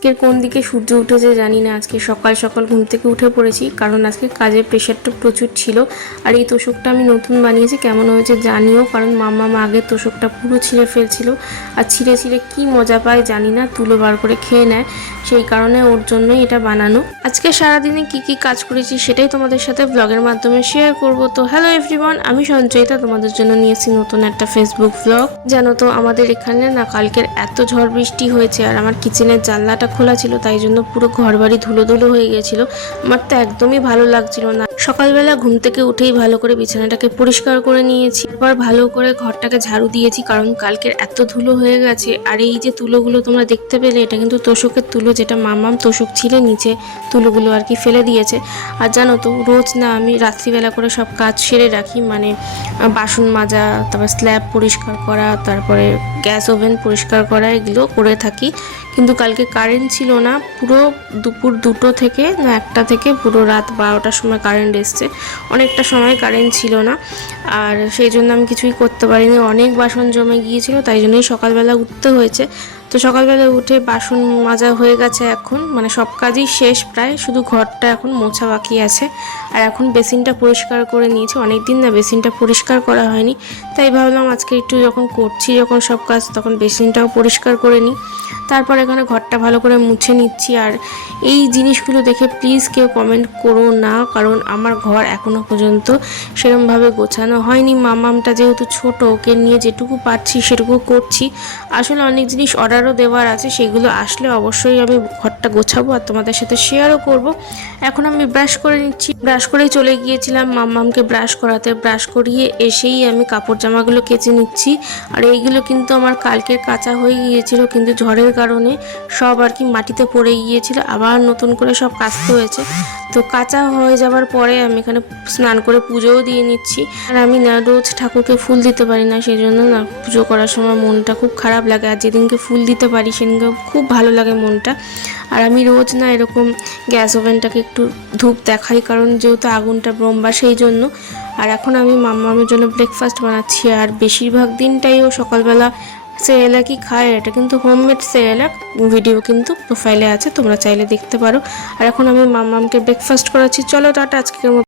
আজকের কোন দিকে সূর্য উঠেছে জানি না। আজকে সকাল সকাল ঘুম থেকে উঠে পড়েছি, কারণ আজকে কাজের প্রেশারটা প্রচুর ছিল। আর এই তোষকটা আমি নতুন বানিয়েছি, কেমন হয়েছে জানিও, কারণ মাম্মা আগের তোষকটা পুরো ছিঁড়ে ফেলছিল। আর ছিঁড়ে ছিঁড়ে কী মজা পায় জানি না, তুলো বার করে খেয়ে নেয়, সেই কারণে ওর জন্যই এটা বানানো। আজকে সারাদিনে কি কি কাজ করেছি সেটাই তোমাদের সাথে ব্লগের মাধ্যমে শেয়ার করব। তো হ্যালো এভরিওয়ান, আমি সঞ্চয়িতা, তোমাদের জন্য নিয়েছি নতুন একটা ফেসবুক ব্লগ। জানো তো আমাদের এখানে না কালকের এত ঝড় বৃষ্টি হয়েছে, আর আমার কিচেনের জানলাটা খোলা ছিল, তাই জন্য পুরো ঘর বাড়ি ধুলো ধুলো হয়ে গেছিলো। আমার তো একদমই ভালো লাগছিল না। সকালবেলা ঘুম থেকে উঠেই ভালো করে বিছানাটাকে পরিষ্কার করে নিয়েছি, এবার ভালো করে ঘরটাকে ঝাড়ু দিয়েছি, কারণ কালকের এত ধুলো হয়ে গেছে। আর এই যে তুলোগুলো তোমরা দেখতে পেলে, এটা কিন্তু তোষকের তুলো, যেটা মাম্মাম তোষক ছিল নিচে তুলোগুলো আর কি ফেলে দিয়েছে। আর জানো তো রোজ না আমি রাত্রিবেলা করে সব কাজ সেরে রাখি, মানে বাসন মাজা, তারপর স্ল্যাব পরিষ্কার করা, তারপরে গ্যাস ওভেন পরিষ্কার করা, এগুলো করে থাকি। কিন্তু কালকে কারেন্ট ছিল না, পুরো দুপুর 2টো থেকে না 1টা থেকে পুরো রাত 12টার সময় কারেন্ট এসছে। অনেকটা সময় কারেন্ট ছিল না, আর সেই জন্য আমি কিছুই করতে পারিনি। অনেক বাসন জমে গিয়েছিল, তাই জন্যই সকালবেলা উঠতে হয়েছে। তো সকালবেলা উঠে বাসন মাজা হয়ে গেছে এখন, মানে সব কাজই শেষ প্রায়, শুধু ঘরটা এখন মোছা বাকি আছে। আর এখন বেসিনটা পরিষ্কার করে নিয়েছি, অনেক দিন না বেসিনটা পরিষ্কার করা হয়নি, তাই ভাবলাম আজকে একটু যখন করছি যখন সব কাজ, তখন বেসিনটাও পরিষ্কার করে নিই। তারপর এখানে ঘরটা ভালো করে মুছে নিচ্ছি। আর এই জিনিসগুলো দেখে প্লিজ কেউ কমেন্ট করো না, কারণ আমার ঘর এখনও পর্যন্ত সেরকমভাবে গোছানো হয়নি। মামামটা যেহেতু ছোট, ওকে নিয়ে যেটুকু পারছি সেটুকু করছি। আসলে অনেক জিনিস অর্ডারও দেওয়ার আছে, সেগুলো আসলে অবশ্যই আমি ঘরটা গোছাবো আর তোমাদের সাথে শেয়ারও করব। এখন আমি ব্রাশ করে নিচ্ছি, ব্রাশ করেই চলে গিয়েছিলাম মাম্মামকে ব্রাশ করাতে। ব্রাশ করিয়ে এসেই আমি কাপড় জামাগুলো কেচে নিচ্ছি। আর এইগুলো কিন্তু আমার কালকের কাঁচা হয়ে গিয়েছিল, কিন্তু ঝড়ের কারণে সব আর কি মাটিতে পড়ে গিয়েছিল, আবার নতুন করে সব কাচতে হয়েছে। তো কাঁচা হয়ে যাওয়ার পরে আমি এখানে স্নান করে পুজোও দিয়ে নিচ্ছি। আর আমি না রোজ ঠাকুরকে ফুল দিতে পারি না, সেই জন্য না পুজো করার সময় মনটা খুব খারাপ লাগে। আর যেদিনকে ফুল দিতে পারি সেদিনকে খুব ভালো লাগে মনটা। আর আমি রোজ না এরকম গ্যাস ওভেনটাকে একটু ধূপ দেখাই, কারণ যেহেতু আগুনটা ব্রহ্মা, সেই জন্য। আর এখন আমি মাম্মামের জন্য ব্রেকফাস্ট বানাচ্ছি, আর বেশিরভাগ দিনটাই ও সকালবেলা সেরেলাকই খায়। এটা কিন্তু হোমমেড সেরেলাক, ভিডিও কিন্তু প্রোফাইলে আছে, তোমরা চাইলে দেখতে পারো। আর এখন আমি মাম্মামকে ব্রেকফাস্ট করাচ্ছি। চলো টাটা, আজকের মতো।